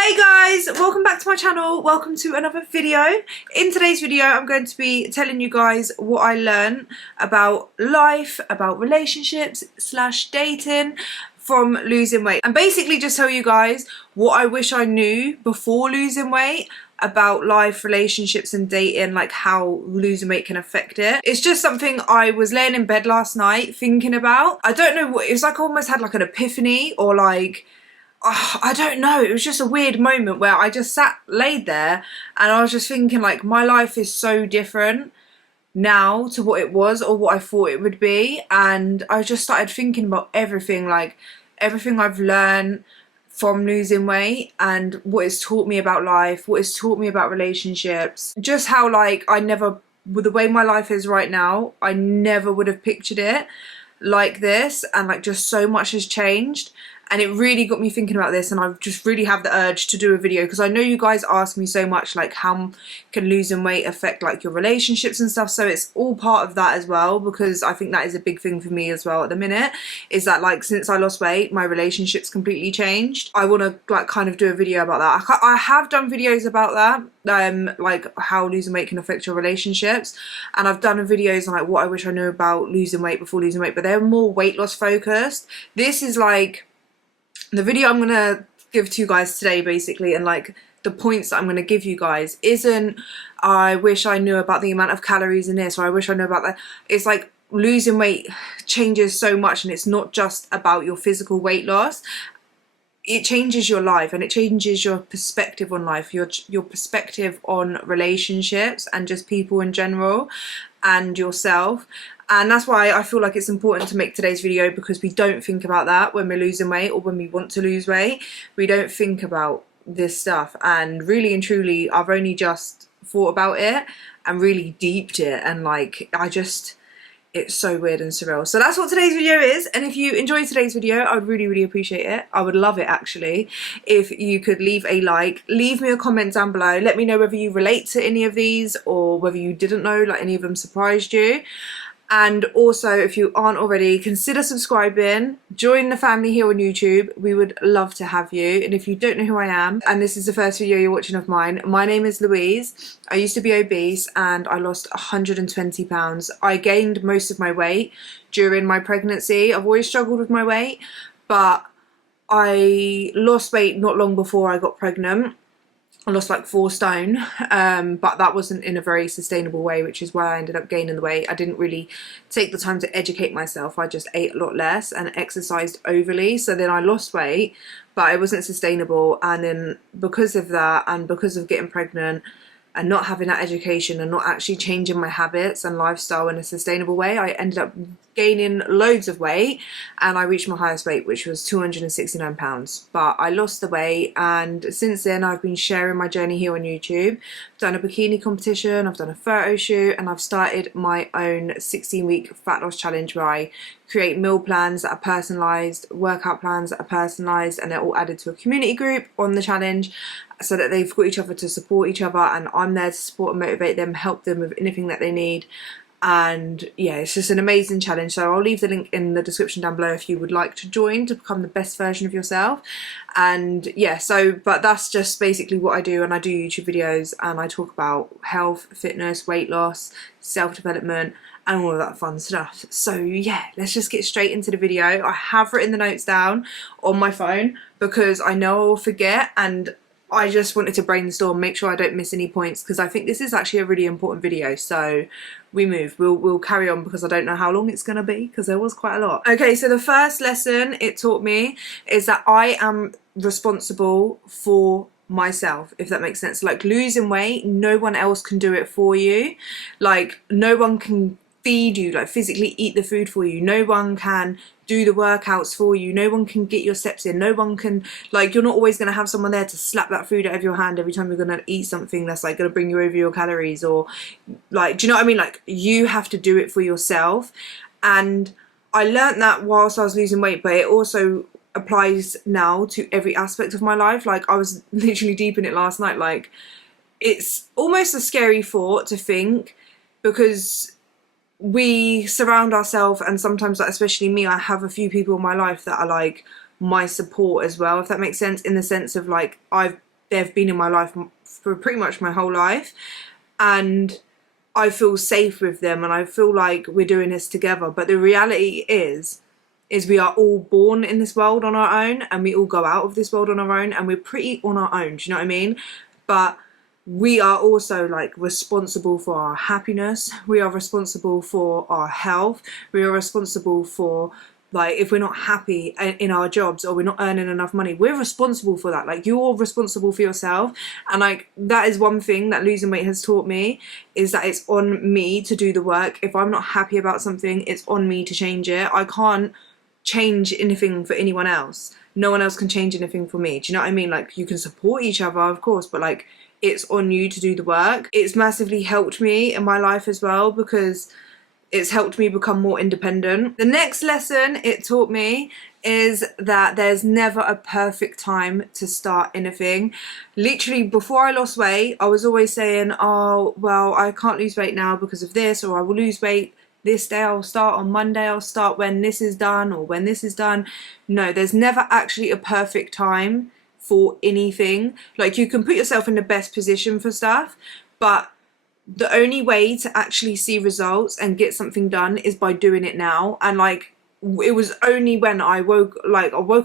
Hey guys, welcome back to my channel. Welcome to another video. In today's video I'm going to be telling you guys what I learned about life, about relationships / dating from losing weight, and basically just tell you guys what I wish I knew before losing weight about life, relationships and dating, like how losing weight can affect it. It's just something I was laying in bed last night thinking about. I don't know what, it was like I almost had like an epiphany, or like I don't know, it was just a weird moment where I just laid there and I was just thinking, like, my life is so different now to what it was or what I thought it would be. And I just started thinking about everything, like everything I've learned from losing weight and what it's taught me about life, what it's taught me about relationships, just how, like, with the way my life is right now, I never would have pictured it like this, and like just so much has changed. And it really got me thinking about this, and I just really have the urge to do a video because I know you guys ask me so much, like, how can losing weight affect like your relationships and stuff. So it's all part of that as well, because I think that is a big thing for me as well at the minute, is that, like, since I lost weight my relationships completely changed. I want to like kind of do a video about that. I have done videos about that, like how losing weight can affect your relationships, and I've done videos on like what I wish I knew about losing weight before losing weight, but they're more weight loss focused. This is like the video I'm gonna give to you guys today, basically, and like the points that I'm gonna give you guys isn't I wish I knew about the amount of calories in this, or I wish I knew about that. It's like losing weight changes so much, and it's not just about your physical weight loss. It changes your life, and it changes your perspective on life, your perspective on relationships and just people in general, and yourself. And that's why I feel like it's important to make today's video, because we don't think about that when we're losing weight or when we want to lose weight. We don't think about this stuff, and really and truly I've only just thought about it and really deeped it, and like it's so weird and surreal. So that's what today's video is, and if you enjoyed today's video I would really appreciate it. I would love it actually if you could leave a like, leave me a comment down below, let me know whether you relate to any of these or whether you didn't know, like any of them surprised you. And also, if you aren't already, consider subscribing, join the family here on YouTube. We would love to have you. And if you don't know who I am, and this is the first video you're watching of mine, my name is Louise. I used to be obese and I lost 120 pounds. I gained most of my weight during my pregnancy. I've always struggled with my weight, but I lost weight not long before I got pregnant. I lost like 4 stone, but that wasn't in a very sustainable way, which is why I ended up gaining the weight. I didn't really take the time to educate myself. I just ate a lot less and exercised overly, so then I lost weight, but it wasn't sustainable. And then because of that, and because of getting pregnant and not having that education and not actually changing my habits and lifestyle in a sustainable way, I ended up gaining loads of weight, and I reached my highest weight, which was 269 pounds. But I lost the weight, and since then I've been sharing my journey here on YouTube. I've done a bikini competition, I've done a photo shoot, and I've started my own 16-week fat loss challenge where I create meal plans that are personalised, workout plans that are personalised, and they're all added to a community group on the challenge, so that they've got each other to support each other, and I'm there to support and motivate them, help them with anything that they need. And yeah, it's just an amazing challenge. So I'll leave the link in the description down below if you would like to join to become the best version of yourself. And yeah, but that's just basically what I do, and I do YouTube videos and I talk about health, fitness, weight loss, self-development and all of that fun stuff. So yeah, let's just get straight into the video. I have written the notes down on my phone because I know I'll forget, and I just wanted to brainstorm, make sure I don't miss any points, because I think this is actually a really important video. So we'll carry on, because I don't know how long it's gonna be, because there was quite a lot. Okay, so the first lesson it taught me is that I am responsible for myself, if that makes sense. Like, losing weight, no one else can do it for you. Like, no one can feed you, like physically eat the food for you. No one can do the workouts for you. No one can get your steps in. No one can, like, you're not always going to have someone there to slap that food out of your hand every time you're going to eat something that's like going to bring you over your calories, or like, do you know what I mean? Like, you have to do it for yourself. And I learned that whilst I was losing weight, but it also applies now to every aspect of my life. Like, I was literally deep in it last night. Like, it's almost a scary thought to think, because we surround ourselves, and sometimes, like, especially me, I have a few people in my life that are like my support as well, if that makes sense, in the sense of like I've they've been in my life for pretty much my whole life, and I feel safe with them and I feel like we're doing this together. But the reality is we are all born in this world on our own, and we all go out of this world on our own, and we're pretty on our own, do you know what I mean? But we are also like responsible for our happiness, we are responsible for our health, we are responsible for, like, if we're not happy in our jobs or we're not earning enough money, we're responsible for that. Like, you're responsible for yourself. And like, that is one thing that losing weight has taught me, is that it's on me to do the work. If I'm not happy about something, it's on me to change it. I can't change anything for anyone else. No one else can change anything for me. Do you know what I mean? Like, you can support each other, of course, but like, it's on you to do the work. It's massively helped me in my life as well, because it's helped me become more independent. The next lesson it taught me is that there's never a perfect time to start anything. Literally, before I lost weight, I was always saying, oh, well, I can't lose weight now because of this, or I will lose weight this day, I'll start on Monday, I'll start when this is done, or when this is done. No, there's never actually a perfect time for anything. Like, you can put yourself in the best position for stuff, but the only way to actually see results and get something done is by doing it now. And like, it was only when I woke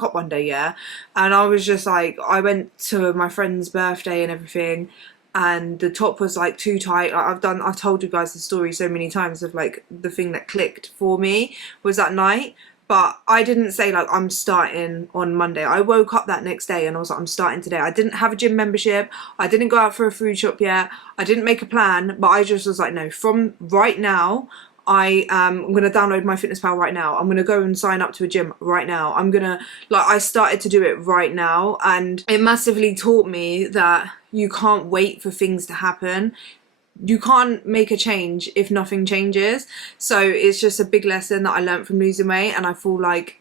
up one day, yeah, and I was just like, I went to my friend's birthday and everything, and the top was like too tight. I've told you guys the story so many times of like, the thing that clicked for me was that night. But I didn't say like, I'm starting on Monday. I woke up that next day and I was like, I'm starting today. I didn't have a gym membership. I didn't go out for a food shop yet. I didn't make a plan, but I just was like, no, from right now, I'm going to download MyFitnessPal right now. I'm going to go and sign up to a gym right now. I started to do it right now, and it massively taught me that you can't wait for things to happen. You can't make a change if nothing changes. So it's just a big lesson that I learned from losing weight, and I feel like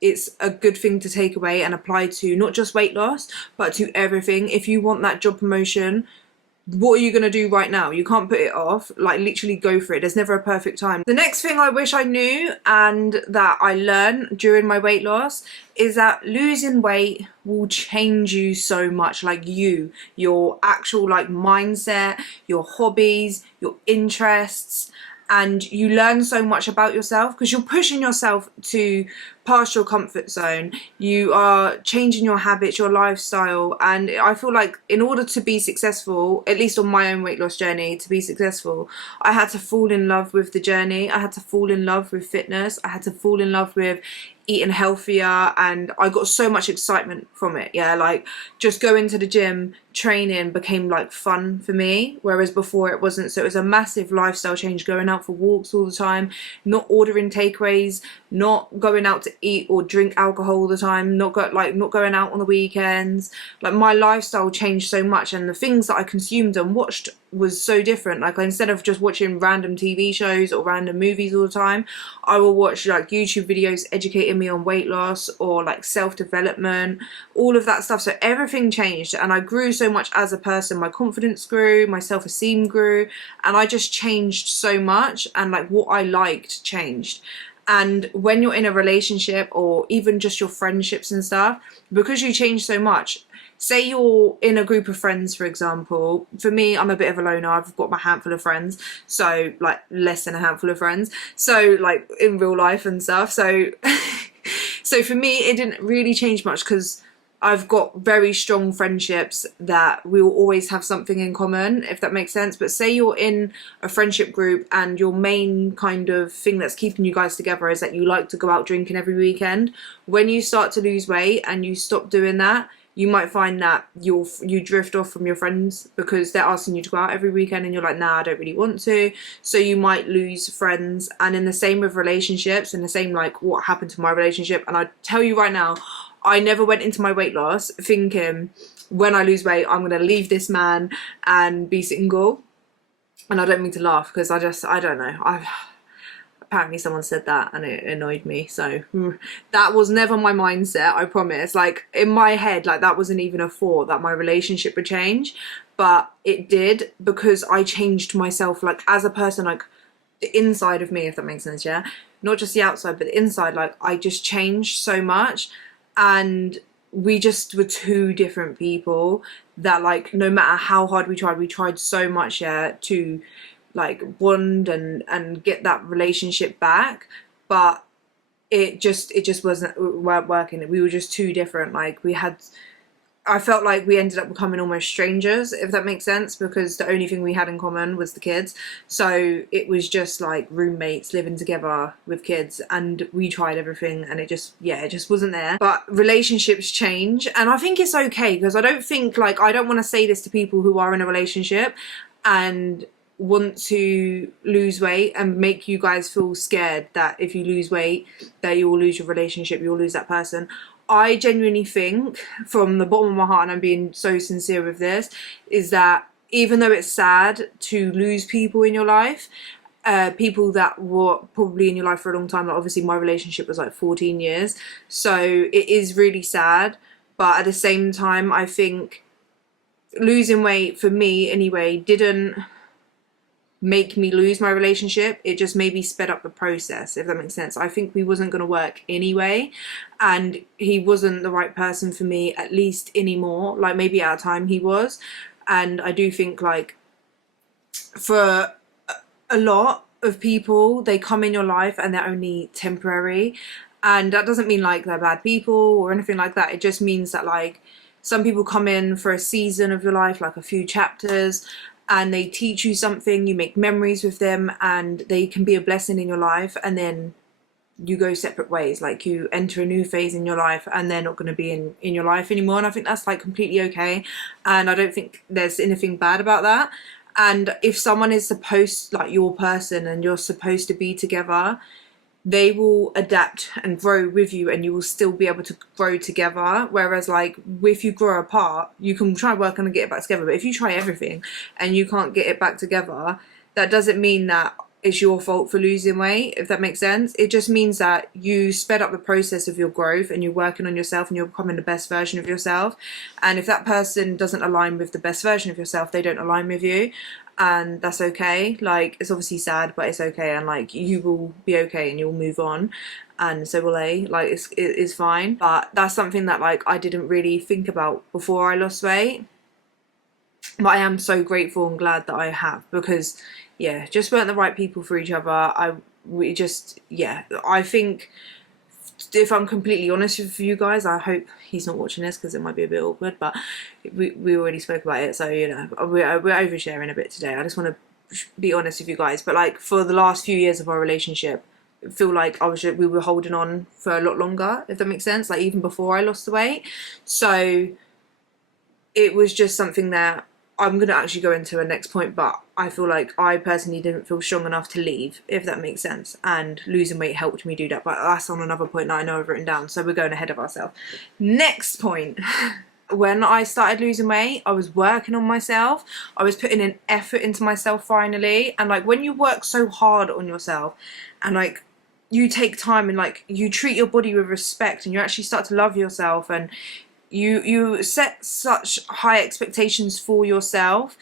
it's a good thing to take away and apply to not just weight loss, but to everything. If you want that job promotion, what are you going to do right now? You can't put it off. Like, literally go for it. There's never a perfect time. The next thing I wish I knew, and that I learned during my weight loss, is that losing weight will change you so much. Like, your actual like mindset, your hobbies, your interests, and you learn so much about yourself because you're pushing yourself to past your comfort zone. You are changing your habits, your lifestyle, and I feel like in order to be successful, at least on my own weight loss journey, to be successful, I had to fall in love with the journey. I had to fall in love with fitness. I had to fall in love with eating healthier, and I got so much excitement from it. Yeah, like, just going to the gym, training became like fun for me, whereas before it wasn't. So it was a massive lifestyle change, going out for walks all the time, not ordering takeaways, not going out to eat or drink alcohol all the time, not going out on the weekends. Like, my lifestyle changed so much, and the things that I consumed and watched was so different. Like, instead of just watching random TV shows or random movies all the time, I will watch like YouTube videos educating me on weight loss or like self-development, all of that stuff. So everything changed, and I grew so much as a person. My confidence grew, my self-esteem grew, and I just changed so much, and like, what I liked changed. And when you're in a relationship, or even just your friendships and stuff, because you change so much, say you're in a group of friends, for example. For me, I'm a bit of a loner. I've got my handful of friends, so like less than a handful of friends, so like in real life and stuff. So so for me, it didn't really change much because I've got very strong friendships that we will always have something in common, if that makes sense. But say you're in a friendship group and your main kind of thing that's keeping you guys together is that you like to go out drinking every weekend. When you start to lose weight and you stop doing that, you might find that you drift off from your friends because they're asking you to go out every weekend and you're like, nah, I don't really want to. So you might lose friends. And in the same with relationships, and the same like what happened to my relationship. And I tell you right now, I never went into my weight loss thinking, when I lose weight, I'm going to leave this man and be single. And I don't mean to laugh because I don't know. Apparently someone said that and it annoyed me. So that was never my mindset, I promise. Like, in my head, like, that wasn't even a thought that my relationship would change. But it did, because I changed myself, like, as a person, like, the inside of me, if that makes sense, yeah? Not just the outside, but the inside. Like, I just changed so much. And we just were two different people that, like, no matter how hard we tried so much, yeah, to like bond and get that relationship back, but it just weren't working. We were just too different. Like, I felt like we ended up becoming almost strangers, if that makes sense, because the only thing we had in common was the kids. So it was just like roommates living together with kids, and we tried everything and it just wasn't there. But relationships change, and I think it's okay, because I don't think, like, I don't want to say this to people who are in a relationship and want to lose weight and make you guys feel scared that if you lose weight that you will lose your relationship, you'll lose that person. I genuinely think, from the bottom of my heart, and I'm being so sincere with this, is that even though it's sad to lose people in your life, people that were probably in your life for a long time, like obviously my relationship was like 14 years, so it is really sad, but at the same time, I think losing weight, for me anyway, didn't make me lose my relationship. It just maybe sped up the process, if that makes sense. I think we wasn't going to work anyway, and he wasn't the right person for me, at least anymore. Like, maybe at a time he was, and I do think, like, for a lot of people, they come in your life and they're only temporary, and that doesn't mean like they're bad people or anything like that. It just means that, like, some people come in for a season of your life, like a few chapters, and they teach you something, you make memories with them, and they can be a blessing in your life, and then you go separate ways. Like, you enter a new phase in your life and they're not going to be in your life anymore, and I think that's, like, completely okay, and I don't think there's anything bad about that. And if someone is supposed, like, your person, and you're supposed to be together, they will adapt and grow with you, and you will still be able to grow together. Whereas, like, if you grow apart, you can try work on and get it back together, but if you try everything and you can't get it back together, that doesn't mean that it's your fault for losing weight, if that makes sense. It just means that you sped up the process of your growth, and you're working on yourself, and you're becoming the best version of yourself. And if that person doesn't align with the best version of yourself, they don't align with you, and that's okay. Like, it's obviously sad, but it's okay, and, like, you will be okay and you'll move on, and so will they. Like, it's fine. But that's something that, like, I didn't really think about before I lost weight, but I am so grateful and glad that I have, because yeah, just weren't the right people for each other. I think, if I'm completely honest with you guys, I hope he's not watching this, because it might be a bit awkward, but we already spoke about it, so, you know, we're oversharing a bit today. I just want to be honest with you guys. But, like, for the last few years of our relationship, I feel like we were holding on for a lot longer, if that makes sense, like, even before I lost the weight. So it was just something that I'm going to actually go into a next point, but I feel like I personally didn't feel strong enough to leave, if that makes sense, and losing weight helped me do that. But that's on another point that I know I've written down, so we're going ahead of ourselves. Next point. When I started losing weight, I was working on myself. I was putting in effort into myself finally, and, like, when you work so hard on yourself, and, like, you take time, and, like, you treat your body with respect, and you actually start to love yourself, and you set such high expectations for yourself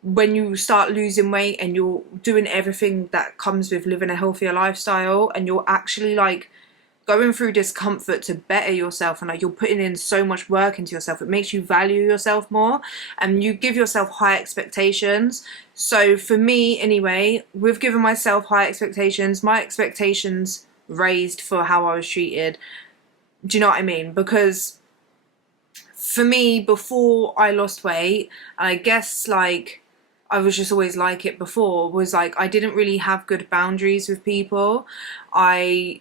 when you start losing weight, and you're doing everything that comes with living a healthier lifestyle, and you're actually, like, going through discomfort to better yourself, and, like, you're putting in so much work into yourself. It makes you value yourself more, and you give yourself high expectations. So for me anyway, with giving myself high expectations, my expectations raised for how I was treated. Do you know what I mean? Because for me, before I lost weight, I guess, like, I was just always like it before, was, like, I didn't really have good boundaries with people. I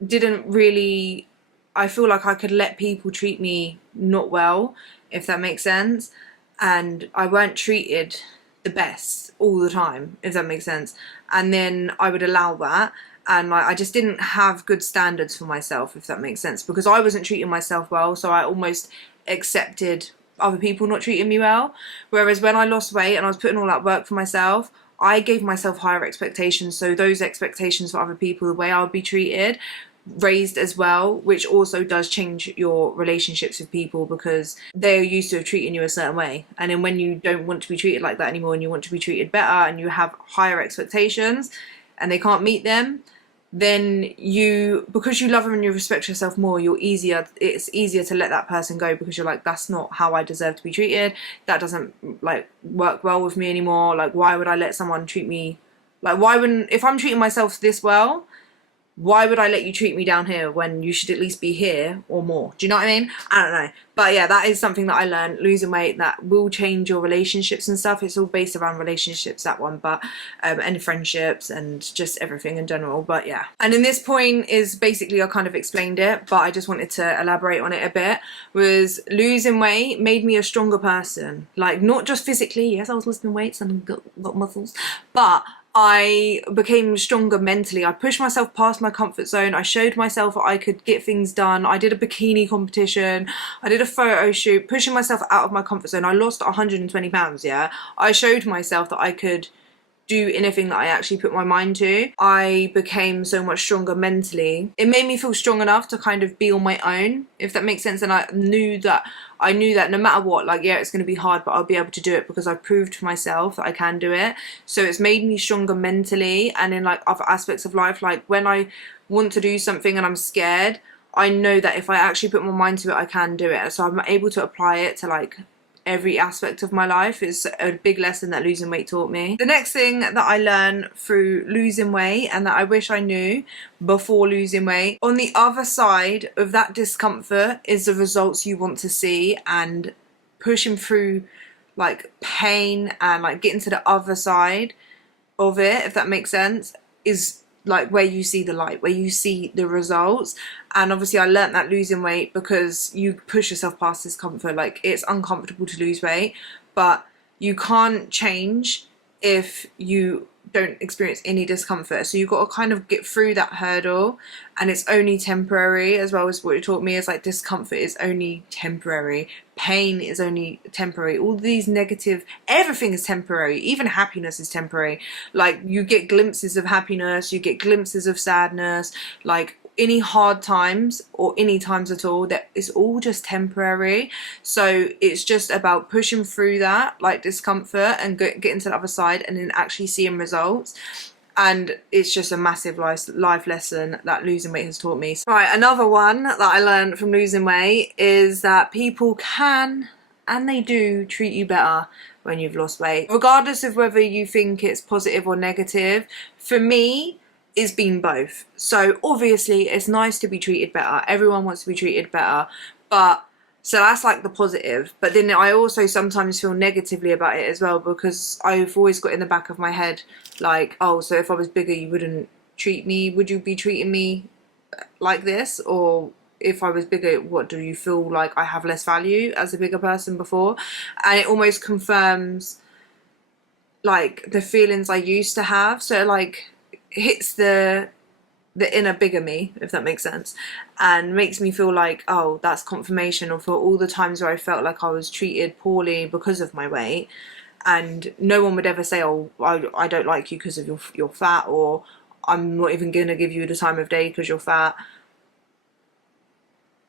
feel like I could let people treat me not well, if that makes sense, and I weren't treated the best all the time, if that makes sense, and then I would allow that. And, like, I just didn't have good standards for myself, if that makes sense, because I wasn't treating myself well, so I almost accepted other people not treating me well. Whereas when I lost weight and I was putting all that work for myself, I gave myself higher expectations, so those expectations for other people, the way I would be treated, raised as well, which also does change your relationships with people, because they're used to treating you a certain way, and then when you don't want to be treated like that anymore, and you want to be treated better, and you have higher expectations and they can't meet them, then because you love and you respect yourself more, it's easier to let that person go, because you're like, that's not how I deserve to be treated. That doesn't like work well with me anymore. Like, why would I let someone treat me like, if I'm treating myself this well, why would I let you treat me down here when you should at least be here or more? Do you know what I mean? I don't know. But yeah, that is something that I learned. Losing weight, that will change your relationships and stuff. It's all based around relationships, that one, but and friendships and just everything in general. But yeah. And in this point is basically, I kind of explained it, but I just wanted to elaborate on it a bit. Was losing weight made me a stronger person. Like, not just physically. Yes, I was lifting weights and got muscles, but I became stronger mentally. I pushed myself past my comfort zone. I showed myself that I could get things done. I did a bikini competition. I did a photo shoot, pushing myself out of my comfort zone. I lost 120 pounds, yeah. I showed myself that I could do anything that I actually put my mind to. I became so much stronger mentally. It made me feel strong enough to kind of be on my own, if that makes sense. And I knew that no matter what, like, yeah, it's going to be hard, but I'll be able to do it because I proved to myself that I can do it. So it's made me stronger mentally, and in like other aspects of life. Like, when I want to do something and I'm scared, I know that if I actually put my mind to it, I can do it. So I'm able to apply it to like every aspect of my life. Is a big lesson that losing weight taught me. The next thing that I learned through losing weight, and that I wish I knew before losing weight, on the other side of that discomfort is the results you want to see, and pushing through like pain and like getting to the other side of it, if that makes sense, is like where you see the light, where you see the results. And obviously I learnt that losing weight, because you push yourself past discomfort. Like, it's uncomfortable to lose weight, but you can't change if you don't experience any discomfort. So you've got to kind of get through that hurdle, and it's only temporary. As well, as what it taught me is like, discomfort is only temporary, pain is only temporary, all these negative, everything is temporary, even happiness is temporary. Like, you get glimpses of happiness, you get glimpses of sadness, like any hard times or any times at all, that it's all just temporary. So it's just about pushing through that like discomfort and getting to the other side, and then actually seeing results. And it's just a massive life lesson that losing weight has taught me. Right, another one that I learned from losing weight is that people can, and they do, treat you better when you've lost weight, regardless of whether you think it's positive or negative. For me, it's been both. So obviously it's nice to be treated better. Everyone wants to be treated better, but so that's like the positive. But then I also sometimes feel negatively about it as well, because I've always got in the back of my head like, oh, so if I was bigger you wouldn't treat me, would you be treating me like this? Or if I was bigger, what, do you feel like I have less value as a bigger person before? And it almost confirms like the feelings I used to have. So like hits the inner bigger me, if that makes sense, and makes me feel like, oh, that's confirmation of all the times where I felt like I was treated poorly because of my weight. And no one would ever say, oh, I don't like you because of your fat, or I'm not even gonna give you the time of day because you're fat.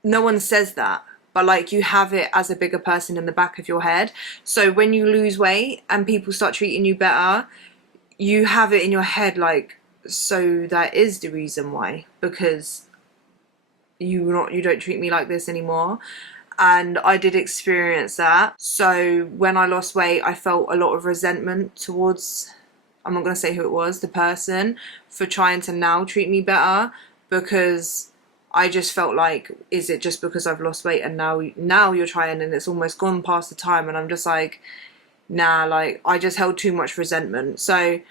No one says that, but like, you have it as a bigger person in the back of your head. So when you lose weight and people start treating you better, you have it in your head like, so that is the reason why, because you don't treat me like this anymore. And I did experience that. So when I lost weight, I felt a lot of resentment towards, I'm not going to say who it was, the person, for trying to now treat me better, because I just felt like, is it just because I've lost weight and now you're trying, and it's almost gone past the time? And I'm just like, nah, like, I just held too much resentment. So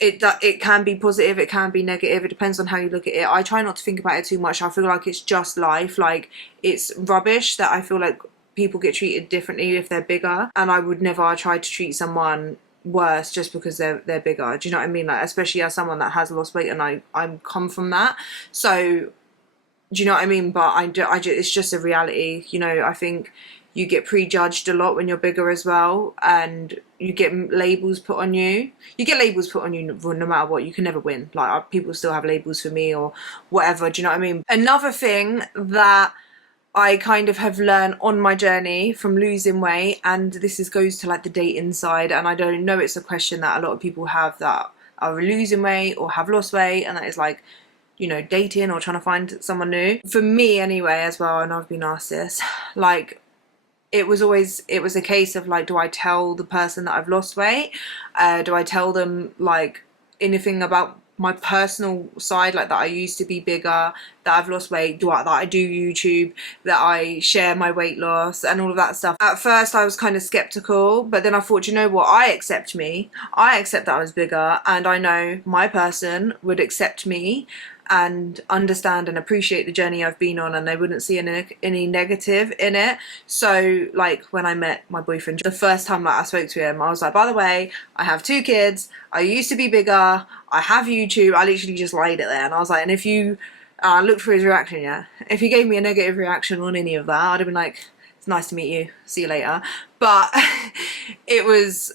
it can be positive, it can be negative, it depends on how you look at it. I try not to think about it too much. I feel like it's just life. Like, it's rubbish that I feel like people get treated differently if they're bigger, and I would never try to treat someone worse just because they're bigger. Do you know what I mean? Like, especially as someone that has lost weight, and I'm come from that. So do you know what I mean? But it's just a reality, you know. I think you get prejudged a lot when you're bigger as well, and you get labels put on you. You get labels put on you no matter what. You can never win. Like, people still have labels for me or whatever. Do you know what I mean? Another thing that I kind of have learned on my journey from losing weight, and goes to like the dating side, and I don't know, it's a question that a lot of people have that are losing weight or have lost weight, and that is like, you know, dating or trying to find someone new. For me anyway as well, and I've been asked this, like, it was a case of like, do I tell the person that I've lost weight? Do I tell them like anything about my personal side, like that I used to be bigger, that I've lost weight, that I do YouTube, that I share my weight loss and all of that stuff? At first I was kind of skeptical, but then I thought, you know what, I accept me. I accept that I was bigger, and I know my person would accept me and understand and appreciate the journey I've been on, and they wouldn't see any negative in it. So like when I met my boyfriend, the first time that I spoke to him, I was like, by the way, I have 2 kids, I used to be bigger, I have YouTube. I literally just laid it there, and I was like, and if you looked for his reaction, yeah, if he gave me a negative reaction on any of that, I'd have been like, it's nice to meet you, see you later. But it was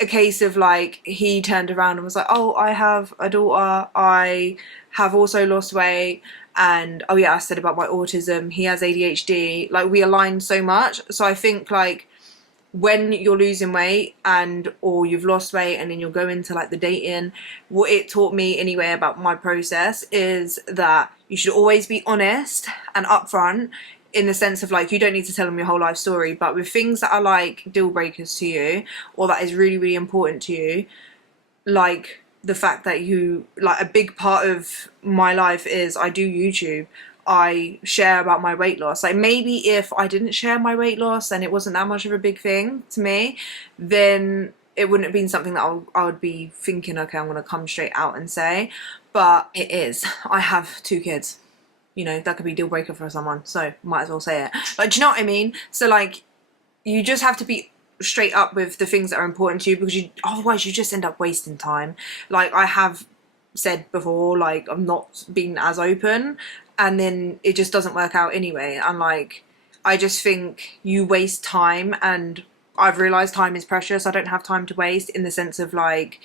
a case of like, he turned around and was like, oh, I have a daughter, I have also lost weight, and oh yeah, I said about my autism, he has ADHD, like we align so much. So I think like when you're losing weight and or you've lost weight and then you'll go into like the dating, what it taught me anyway about my process is that you should always be honest and upfront, in the sense of like, you don't need to tell them your whole life story, but with things that are like deal breakers to you or that is really, really important to you, like the fact that you, like a big part of my life is I do YouTube, I share about my weight loss. Like maybe if I didn't share my weight loss and it wasn't that much of a big thing to me, then it wouldn't have been something that I would be thinking, okay, I'm going to come straight out and say. But it is. I have 2 kids. You know, that could be a deal breaker for someone, so might as well say it. Like, do you know what I mean? So like, you just have to be straight up with the things that are important to you, because otherwise you just end up wasting time. Like I have said before, like I'm not being as open, and then it just doesn't work out anyway. And like, I just think you waste time, and I've realised time is precious. I don't have time to waste, in the sense of like,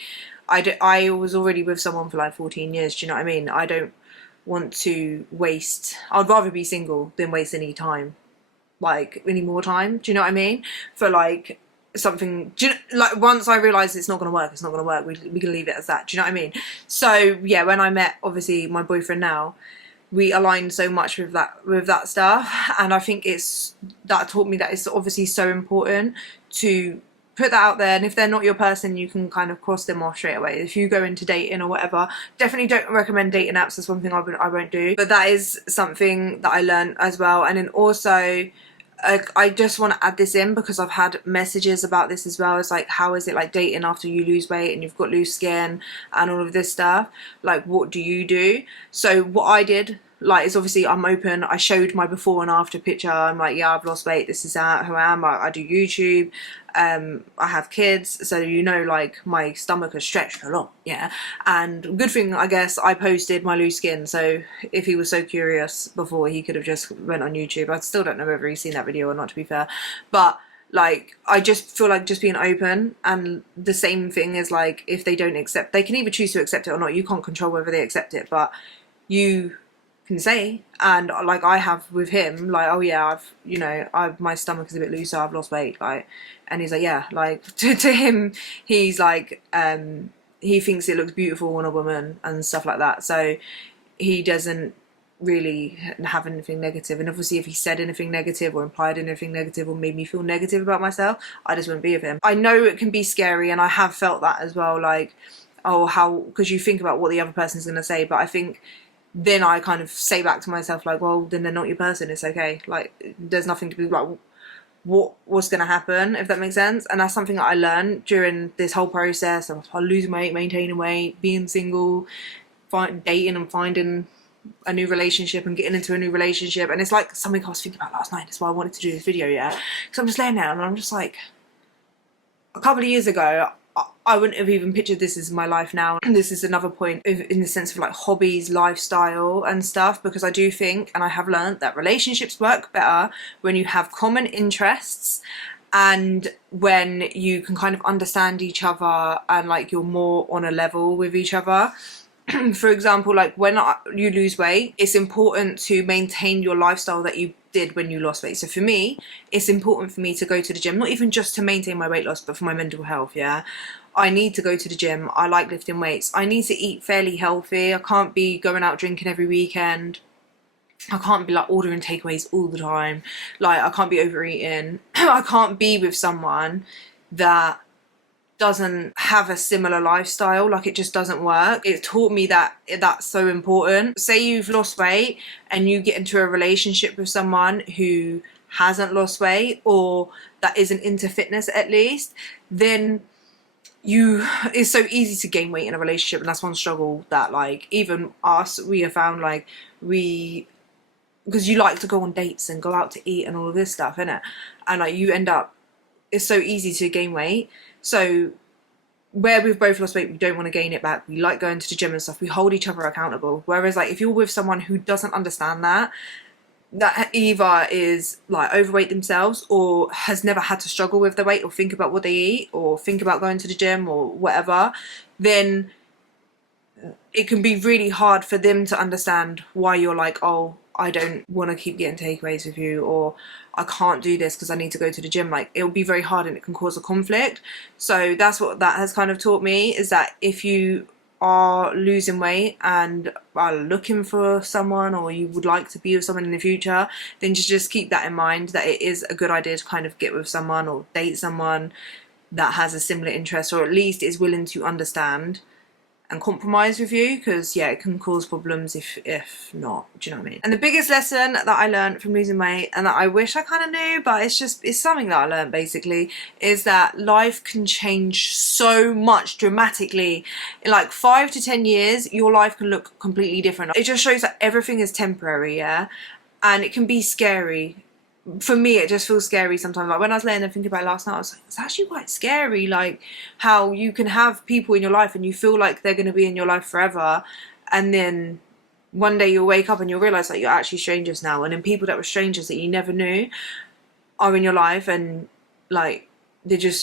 I was already with someone for like 14 years, do you know what I mean? I don't want to waste, I'd rather be single than waste any time, like any more time, do you know what I mean, for like something, do you know, like once I realise it's not going to work, it's not going to work, we can leave it as that, do you know what I mean? So yeah, when I met obviously my boyfriend now, we aligned so much with that stuff, and I think that taught me that it's obviously so important to put that out there, and if they're not your person, you can kind of cross them off straight away. If you go into dating or whatever, definitely don't recommend dating apps. That's one thing I won't do, but that is something that I learned as well. And then also, I just want to add this in because I've had messages about this as well. It's like, how is it like dating after you lose weight and you've got loose skin and all of this stuff? Like, what do you do? So what I did, like, is obviously I'm open. I showed my before and after picture. I'm like, yeah, I've lost weight, this is who I am. I do YouTube, I have kids, so you know, like my stomach has stretched a lot, yeah. And good thing, I guess, I posted my loose skin, so if he was so curious before, he could have just went on YouTube. I still don't know whether he's seen that video or not, to be fair, but like, I just feel like just being open. And the same thing is like, if they don't accept, they can either choose to accept it or not. You can't control whether they accept it, but you can say, and like I have with him, like, oh yeah, my stomach is a bit looser, I've lost weight, like, and he's like, yeah, like to him, he's like, he thinks it looks beautiful on a woman and stuff like that, so he doesn't really have anything negative. And obviously if he said anything negative or implied anything negative or made me feel negative about myself, I just wouldn't be with him. I know it can be scary, and I have felt that as well, like, oh, how, because you think about what the other person's going to say, but I think then I kind of say back to myself, like, well, then they're not your person, it's okay, like, there's nothing to be like, what's going to happen, if that makes sense. And that's something that I learned during this whole process of losing weight, maintaining weight, being single, dating and finding a new relationship and getting into a new relationship. And it's like something I was thinking about last night, that's why I wanted to do this video, yeah, because I'm just laying there and I'm just like, a couple of years ago, I wouldn't have even pictured this as my life now. And this is another point in the sense of like hobbies, lifestyle and stuff, because I do think, and I have learned, that relationships work better when you have common interests and when you can kind of understand each other and like you're more on a level with each other. For example, like when you lose weight, it's important to maintain your lifestyle that you did when you lost weight. So for me, it's important for me to go to the gym, not even just to maintain my weight loss, but for my mental health, yeah. I need to go to the gym. I like lifting weights. I need to eat fairly healthy. I can't be going out drinking every weekend. I can't be like ordering takeaways all the time. Like, I can't be overeating. I can't be with someone that doesn't have a similar lifestyle. Like, it just doesn't work. It taught me that that's so important. Say you've lost weight and you get into a relationship with someone who hasn't lost weight, or that isn't into fitness at least, then it's so easy to gain weight in a relationship. And that's one struggle that, like, even us, we have found, like, because you like to go on dates and go out to eat and all of this stuff, innit? And like, you end up, it's so easy to gain weight. So where we've both lost weight, we don't want to gain it back. We like going to the gym and stuff. We hold each other accountable. Whereas, like, if you're with someone who doesn't understand that either is like overweight themselves, or has never had to struggle with their weight, or think about what they eat, or think about going to the gym or whatever, then it can be really hard for them to understand why you're like, oh, I don't want to keep getting takeaways with you, or I can't do this because I need to go to the gym. Like, it'll be very hard and it can cause a conflict. So that's what that has kind of taught me, is that if you are losing weight and are looking for someone, or you would like to be with someone in the future, then just keep that in mind, that it is a good idea to kind of get with someone or date someone that has a similar interest, or at least is willing to understand and compromise with you, because yeah, it can cause problems if not. Do you know what I mean? And the biggest lesson that I learned from losing weight, and that I wish I kind of knew, but it's something that I learned basically, is that life can change so much dramatically. In like 5 to 10 years, your life can look completely different. It just shows that everything is temporary, yeah, and it can be scary. For me, it just feels scary sometimes. Like, when I was laying there thinking about it last night, I was like, it's actually quite scary, like how you can have people in your life and you feel like they're going to be in your life forever, and then one day you'll wake up and you'll realize that you're actually strangers now, and then people that were strangers that you never knew are in your life, and like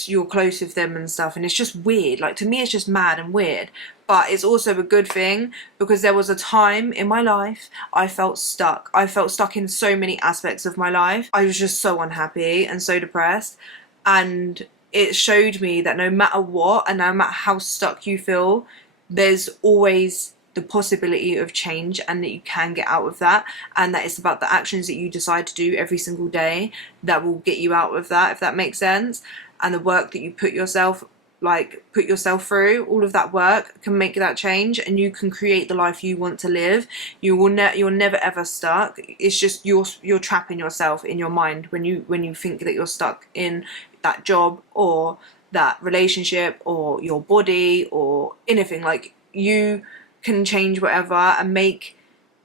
you're close with them and stuff. And it's just weird. Like, to me, it's just mad and weird, but it's also a good thing, because there was a time in my life I felt stuck. I felt stuck in so many aspects of my life. I was just so unhappy and so depressed, and it showed me that no matter what, and no matter how stuck you feel, there's always the possibility of change, and that you can get out of that, and that it's about the actions that you decide to do every single day that will get you out of that, if that makes sense. And the work that you put yourself through, all of that work can make that change, and you can create the life you want to live. You're never ever stuck. It's just you're trapping yourself in your mind when you think that you're stuck in that job or that relationship or your body or anything. Like, you can change whatever and make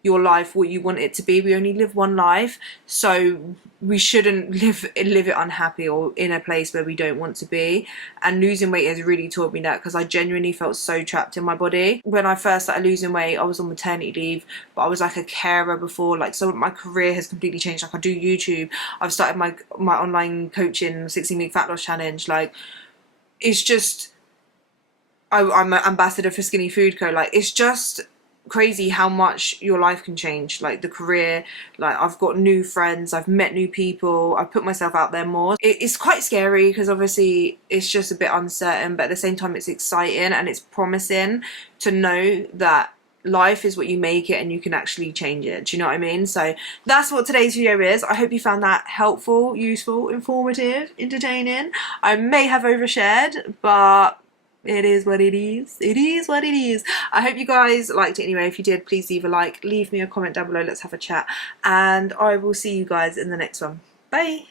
your life what you want it to be. We only live one life, so we shouldn't live it unhappy or in a place where we don't want to be. And losing weight has really taught me that, because I genuinely felt so trapped in my body. When I first started losing weight, I was on maternity leave, but I was like a carer before. Like, so my career has completely changed. Like, I do YouTube, I've started my online coaching 16-week fat loss challenge. Like, it's just, I'm an ambassador for Skinny Food Co. Like, it's just crazy how much your life can change. Like, the career, like, I've got new friends, I've met new people, I've put myself out there more. It's quite scary, because obviously it's just a bit uncertain, but at the same time it's exciting and it's promising to know that life is what you make it, and you can actually change it. Do you know what I mean? So that's what today's video is. I hope you found that helpful, useful, informative, entertaining. I may have overshared, but it is what it is. It is what it is. I hope you guys liked it anyway. If you did, please leave a like, leave me a comment down below, let's have a chat, and I will see you guys in the next one. Bye.